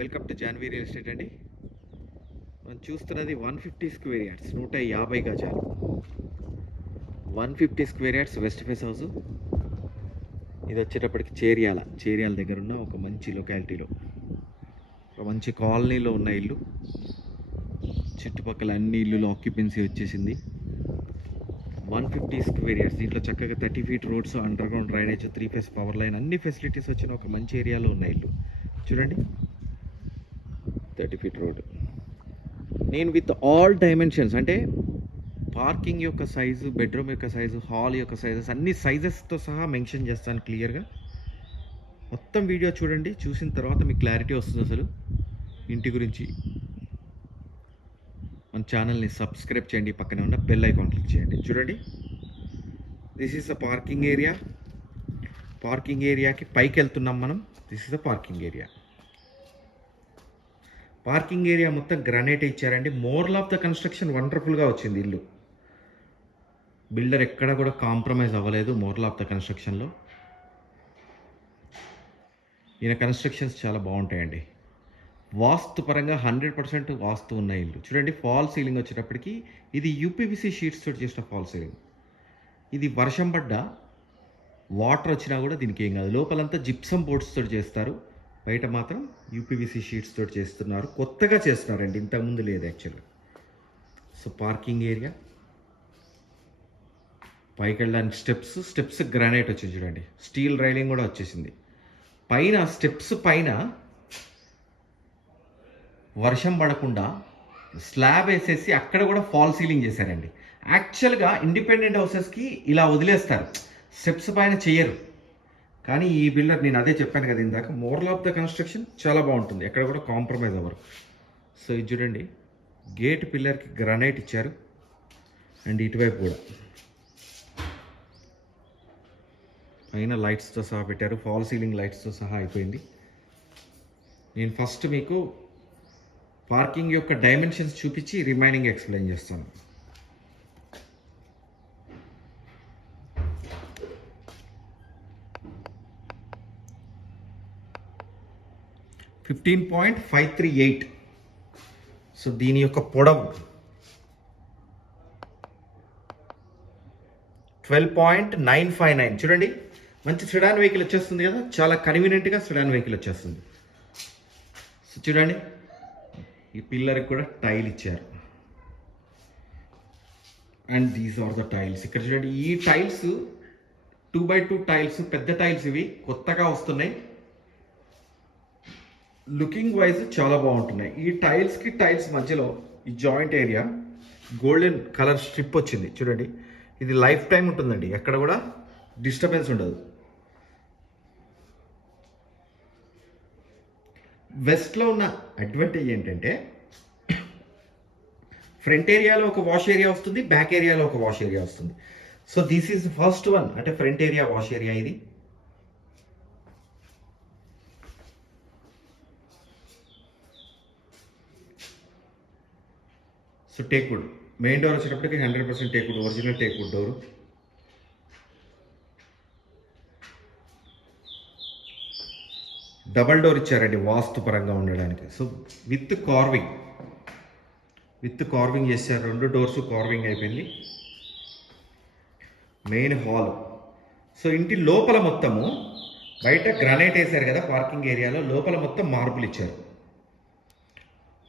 welcome to Janvi real estate అండి మనం చూస్తున్నది వన్ ఫిఫ్టీ స్క్వేర్ యార్డ్స్ నూట యాభై గజాలు one fifty square yards west face house ఇది వచ్చేటప్పటికి చేరియాల చేరియాల దగ్గర ఉన్న ఒక మంచి లొకాలిటీలో ఒక మంచి కాలనీలో ఉన్న ఇల్లు చుట్టుపక్కల అన్ని ఇల్లులో ఆక్యుపెన్సీ వచ్చేసింది వన్ ఫిఫ్టీ స్క్వేర్ యార్డ్స్ దీంట్లో చక్కగా thirty feet roads underground drainage three phase power line అన్ని ఫెసిలిటీస్ వచ్చిన ఒక మంచి ఏరియాలో ఉన్నాయి ఇల్లు చూడండి థర్టీ ఫీట్ రోడ్ నేను విత్ ఆల్ డైమెన్షన్స్ అంటే పార్కింగ్ యొక్క సైజు బెడ్రూమ్ యొక్క సైజు హాల్ యొక్క సైజెస్ అన్ని సైజెస్తో సహా మెన్షన్ చేస్తాను క్లియర్గా మొత్తం వీడియో చూడండి చూసిన తర్వాత మీకు క్లారిటీ వస్తుంది అసలు ఇంటి గురించి మన ఛానల్ని సబ్స్క్రైబ్ చేయండి పక్కనే ఉన్న బెల్ ఐకాన్ క్లిక్ చేయండి చూడండి this is the parking area parking ఏరియాకి పైకి వెళ్తున్నాం మనం this is the parking area parking area మొత్తం గ్రానైట్ ఇచ్చారండి మోర్ల్ ఆఫ్ ద కన్స్ట్రక్షన్ వండర్ఫుల్గా వచ్చింది ఇల్లు బిల్డర్ ఎక్కడ కూడా కాంప్రమైజ్ అవ్వలేదు మోర్ల్ ఆఫ్ ద కన్స్ట్రక్షన్లో ఈయన కన్స్ట్రక్షన్స్ చాలా బాగుంటాయండి వాస్తు పరంగా హండ్రెడ్ పర్సెంట్ వాస్తు ఉన్న ఇల్లు చూడండి ఫాల్ సీలింగ్ వచ్చేటప్పటికి ఇది యూపీబీసీ షీట్స్ తోటి చేసిన ఫాల్ సీలింగ్ ఇది వర్షం పడ్డ వాటర్ వచ్చినా కూడా దీనికి ఏం కాదు లోపలంతా జిప్సం బోర్డ్స్ తోటి చేస్తారు బయట మాత్రం యూపీవీసీ షీట్స్ తోటి చేస్తున్నారు కొత్తగా చేస్తున్నారండి ఇంతకుముందు లేదు యాక్చువల్గా సో పార్కింగ్ ఏరియా పైకి వెళ్ళడానికి స్టెప్స్ స్టెప్స్ గ్రానైట్ వచ్చింది చూడండి స్టీల్ రైలింగ్ కూడా వచ్చేసింది పైన స్టెప్స్ పైన వర్షం పడకుండా స్లాబ్ వేసేసి అక్కడ కూడా ఫాల్ సీలింగ్ చేశారండి యాక్చువల్గా ఇండిపెండెంట్ హౌసెస్కి ఇలా వదిలేస్తారు స్టెప్స్ పైన చేయరు కానీ ఈ బిల్డర్ నేను అదే చెప్పాను కదా ఇందాక మోరల్ ఆఫ్ ద కన్స్ట్రక్షన్ చాలా బాగుంటుంది ఎక్కడ కూడా కాంప్రమైజ్ అవ్వరు సో ఇది చూడండి గేట్ పిల్లర్కి గ్రనైట్ ఇచ్చారు అండ్ ఇటువైపు కూడా పైన లైట్స్తో సహా పెట్టారు ఫాల్ సీలింగ్ లైట్స్తో సహా అయిపోయింది నేను ఫస్ట్ మీకు పార్కింగ్ యొక్క డైమెన్షన్స్ చూపించి రిమైనింగ్ ఎక్స్ప్లెయిన్ చేస్తాను fifteen point five three eight so దీని యొక్క పొడవు twelve point nine five nine చూడండి మంచి సిడాన్ వెహికల్ వచ్చేస్తుంది కదా చాలా కన్వీనియంట్గా సిడాన్ వెహికల్ వచ్చేస్తుంది సో చూడండి ఈ పిల్లర్కి కూడా టైల్ ఇచ్చారు and these are the tiles ఇక్కడ చూడండి ఈ tiles two by two tiles పెద్ద టైల్స్ ఇవి కొత్తగా వస్తున్నాయి లుకింగ్ వైజ్ చాలా బాగుంటున్నాయి ఈ టైల్స్కి టైల్స్ మధ్యలో ఈ joint area golden colour strip వచ్చింది చూడండి ఇది లైఫ్ టైం ఉంటుందండి ఎక్కడ కూడా డిస్టర్బెన్స్ ఉండదు వెస్ట్లో ఉన్న అడ్వాంటేజ్ ఏంటంటే ఫ్రంట్ ఏరియాలో ఒక వాష్ ఏరియా వస్తుంది బ్యాక్ ఏరియాలో ఒక వాష్ ఏరియా వస్తుంది so this is first one అంటే ఫ్రంట్ ఏరియా వాష్ ఏరియా ఇది సో వుడ్ మెయిన్ డోర్ వచ్చేటప్పటికి hundred percent wood original wood door double door ఇచ్చారండి వాస్తు పరంగా ఉండడానికి so with carving with carving చేశారు రెండు డోర్స్ కార్వింగ్ అయిపోయింది మెయిన్ హాల్ సో ఇంటి లోపల మొత్తము బయట గ్రానైట్ వేశారు కదా పార్కింగ్ ఏరియాలో లోపల మొత్తం మార్పులు ఇచ్చారు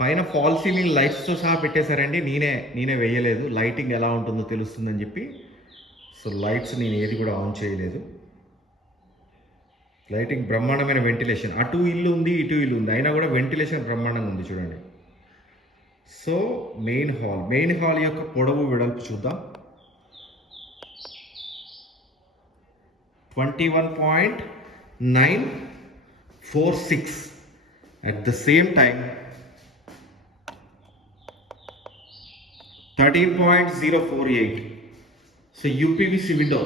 పైన ఫాల్ సీలింగ్ లైట్స్తో సహా పెట్టేశారండి నేనే నేనే వేయలేదు లైటింగ్ ఎలా ఉంటుందో తెలుస్తుందని చెప్పి సో లైట్స్ నేను ఏది కూడా ఆన్ చేయలేదు లైటింగ్ బ్రహ్మాండమైన వెంటిలేషన్ అటు ఇల్లు ఉంది ఇటు ఇల్లు ఉంది అయినా కూడా వెంటిలేషన్ బ్రహ్మాండంగా ఉంది చూడండి so main hall main hall యొక్క పొడవు వెడల్పు చూద్దాం twenty one point nine four six at the same time 13.048 so UPVC window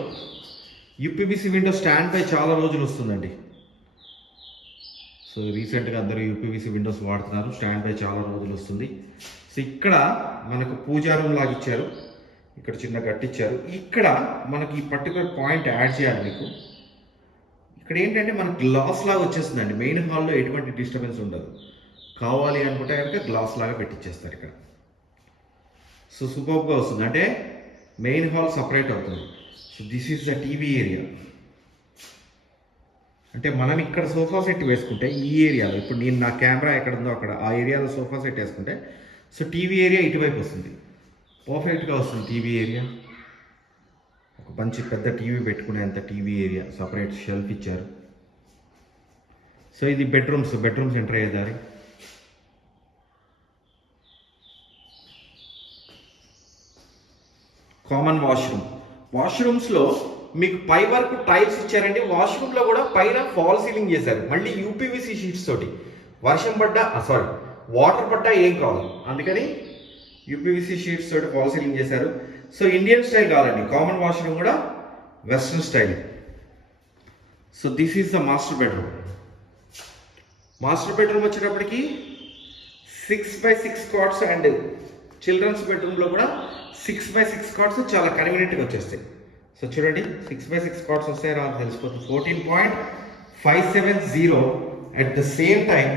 UPVC window stand by చాలా రోజులు వస్తుందండి సో రీసెంట్గా అందరూ యూపీబీసీ విండోస్ వాడుతున్నారు స్టాండ్ బై చాలా రోజులు వస్తుంది సో ఇక్కడ మనకు పూజా రూమ్ లాగా ఇచ్చారు ఇక్కడ చిన్న కట్టిచ్చారు ఇక్కడ మనకి ఈ పర్టికులర్ పాయింట్ యాడ్ చేయాలి మీకు ఇక్కడ ఏంటంటే మనకి గ్లాస్ లాగా వచ్చేస్తుందండి మెయిన్ హాల్లో ఎటువంటి డిస్టర్బెన్స్ ఉండదు కావాలి అనుకుంటే కనుక గ్లాస్ లాగా పెట్టించేస్తారు ఇక్కడ సో సూపర్గా వస్తుంది అంటే మెయిన్ హాల్ సపరేట్ అవుతుంది so this is the TV area అంటే మనం ఇక్కడ సోఫా సెట్ వేసుకుంటే ఈ ఏరియాలో ఇప్పుడు నేను నా కెమెరా ఎక్కడ ఉందో అక్కడ ఆ ఏరియాలో సోఫా సెట్ వేసుకుంటే సో టీవీ ఏరియా ఇటువైపు వస్తుంది పర్ఫెక్ట్గా వస్తుంది టీవీ ఏరియా ఒక మంచి పెద్ద టీవీ పెట్టుకునేంత టీవీ ఏరియా సపరేట్ షెల్ఫ్ ఇచ్చారు సో ఇది బెడ్రూమ్స్ బెడ్రూమ్స్ ఎంటర్ అయ్యేదారి కామన్ వాష్రూమ్ వాష్రూమ్స్లో మీకు పై వరకు టైల్స్ ఇచ్చారండి వాష్రూమ్లో కూడా పైన ఫాల్ సీలింగ్ చేశారు మళ్ళీ యూపీవీసీ షీట్స్ తోటి వర్షం పడ్డా సారీ వాటర్ పడ్డా ఏం కావాలి అందుకని యూపీవీసీ షీట్స్ తోటి ఫాల్ సీలింగ్ చేశారు సో ఇండియన్ స్టైల్ కావాలండి కామన్ వాష్రూమ్ కూడా western style so this is the master bedroom master bedroom వచ్చేటప్పటికి six by six cots and children's బెడ్రూమ్లో కూడా సిక్స్ బై సిక్స్ కార్డ్స్ చాలా కన్వీనియంట్గా వచ్చేస్తాయి సో చూడండి సిక్స్ బై సిక్స్ కార్డ్స్ వస్తాయి రాదు తెలిసిపోతుంది fourteen point five seven zero at the same time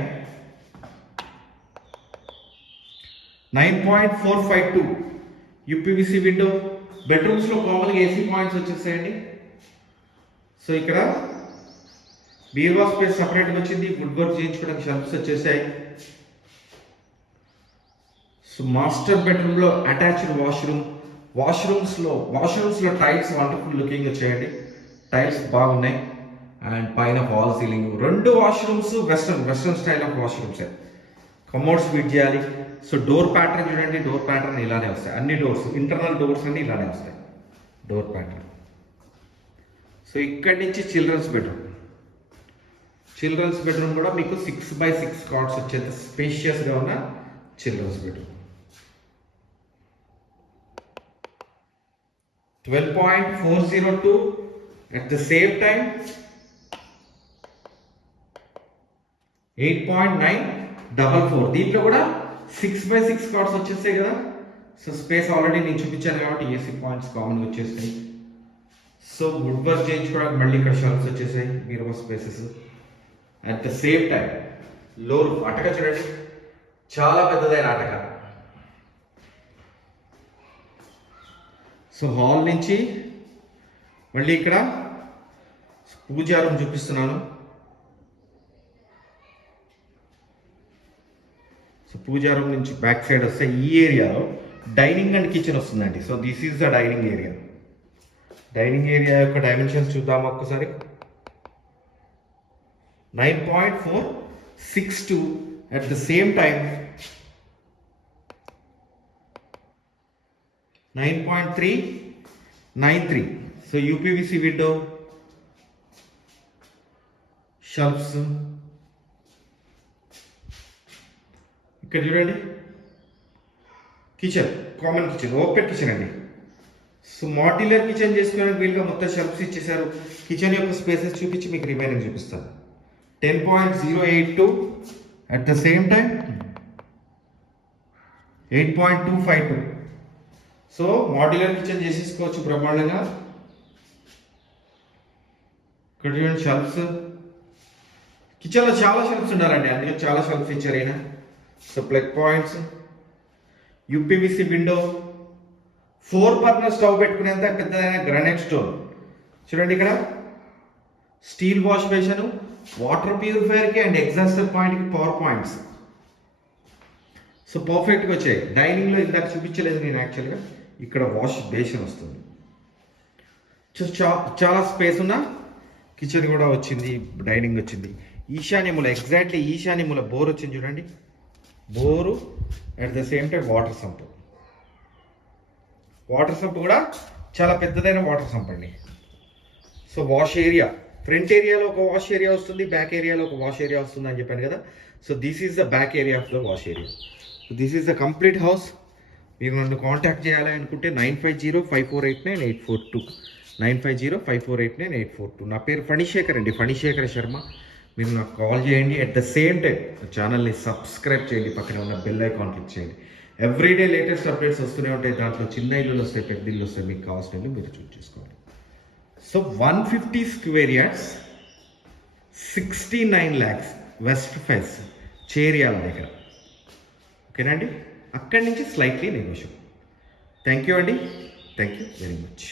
nine point four five two UPVC window బెడ్రూమ్స్లో కామన్గా ఏసీ పాయింట్స్ వచ్చేస్తాయండి సో ఇక్కడ బీర్వా స్పేస్ సపరేట్గా వచ్చింది ఫుడ్ వర్క్ చేయించుకోవడానికి షెల్ఫ్స్ వచ్చేసాయి సో మాస్టర్ బెడ్రూమ్లో అటాచ్డ్ వాష్రూమ్ వాష్రూమ్స్లో వాష్రూమ్స్లో టైల్స్ వండర్ఫుల్ లుకింగ్ వచ్చాయండి టైల్స్ బాగున్నాయి అండ్ పైన వాల్ సీలింగ్ రెండు washrooms western western style of washrooms commodes fit చేయాలి సో డోర్ ప్యాటర్న్ చూడండి డోర్ ప్యాటర్న్ ఇలానే వస్తాయి అన్ని డోర్స్ ఇంటర్నల్ డోర్స్ అన్ని ఇలానే వస్తాయి డోర్ ప్యాటర్న్ సో ఇక్కడి నుంచి చిల్డ్రన్స్ బెడ్రూమ్ చిల్డ్రన్స్ బెడ్రూమ్ కూడా మీకు సిక్స్ బై సిక్స్ కార్డ్స్ వచ్చేంత స్పేషియస్గా ఉన్న children's bedroom 12.402 at the same time 8.944 దీంట్లో కూడా సిక్స్ బై సిక్స్ కార్డ్స్ వచ్చేస్తాయి కదా సో స్పేస్ ఆల్రెడీ నేను చూపించాను కాబట్టి ఏసీ పాయింట్స్ కామన్ వచ్చేస్తాయి సో వుడ్ వర్క్ చేయించుకోవడానికి మళ్ళీ ఇక్కడ షెల్ఫ్స్ వచ్చేసాయి మీరు spaces at the same time lower అటక చూడండి చాలా పెద్దదైన అటక సో హాల్ నుంచి మళ్ళీ ఇక్కడ పూజారం చూపిస్తున్నాను సో పూజారం నుంచి బ్యాక్ సైడ్ వస్తే ఈ ఏరియాలో డైనింగ్ అండ్ కిచెన్ వస్తుందండి so this is the dining area dining area యొక్క డైమెన్షన్స్ చూద్దాం ఒక్కసారి nine point four six two at the same time nine nine point three three so UPVC window shelves ఇక్కడ చూడండి kitchen common kitchen open kitchen అండి so modular kitchen చేసుకోవడానికి వీలుగా మొత్తం shelves ఇచ్చేసారు కిచెన్ యొక్క స్పేసెస్ చూపించి మీకు రిమైనింగ్ చూపిస్తాను ten point zero eight two at the same time eight point two five two so modular kitchen చేసేసుకోవచ్చు బ్రహ్మాండంగా ఇక్కడ చూడండి షెల్ఫ్స్ కిచెన్లో చాలా షెల్ఫ్స్ ఉండాలండి అందుకే చాలా షెల్ఫ్ ఫీచర్ అయినా so plug points UPVC window four burner stove పెట్టుకునేంత పెద్దదైన గ్రానైట్ స్టోన్ చూడండి ఇక్కడ స్టీల్ వాష్ బేషన్ వాటర్ ప్యూరిఫైయర్కి అండ్ ఎగ్జాస్టర్ పాయింట్కి పవర్ పాయింట్స్ సో పర్ఫెక్ట్గా వచ్చాయి డైనింగ్లో ఇందాక చూపించలేదు నేను యాక్చువల్గా ఇక్కడ వాష్ బేసిన్ వస్తుంది చాలా స్పేస్ ఉన్న కిచెన్ కూడా వచ్చింది డైనింగ్ వచ్చింది ఈశాన్యముల ఎగ్జాక్ట్లీ ఈశాన్యముల బోర్ వచ్చింది చూడండి bore at the same time water sump water sump కూడా చాలా పెద్దదైన వాటర్ సంప్ అండి సో వాష్ ఏరియా ఫ్రంట్ ఏరియాలో ఒక వాష్ ఏరియా వస్తుంది బ్యాక్ ఏరియాలో ఒక వాష్ ఏరియా వస్తుంది అని చెప్పాను కదా so this is the back area of the wash area this is the complete house మీరు నన్ను కాంటాక్ట్ చేయాలి అనుకుంటే nine five zero five four eight nine eight four two nine five zero five four eight nine eight four two నా పేరు ఫణిశేఖర్ అండి ఫణిశేఖర్ శర్మ మీరు నాకు call చేయండి అట్ ద సేమ్ టైం ఛానల్ని సబ్స్క్రైబ్ చేయండి పక్కన ఉన్న బెల్ ఐకాన్ క్లిక్ చేయండి ఎవ్రీడే లేటెస్ట్ అప్డేట్స్ వస్తూనే ఉంటాయి దాంట్లో చిన్న ఇల్లులు వస్తాయి పెద్ద ఇల్లు వస్తాయి మీకు కావాల్సిన మీరు చూస్ చేసుకోండి so one fifty square yards sixty nine lakhs west face Cheriyal దగ్గర ఓకేనండి అక్కడి నుంచి స్లైట్లీ నెగోషియబుల్ థ్యాంక్ యూ అండి థ్యాంక్ యూ వెరీ మచ్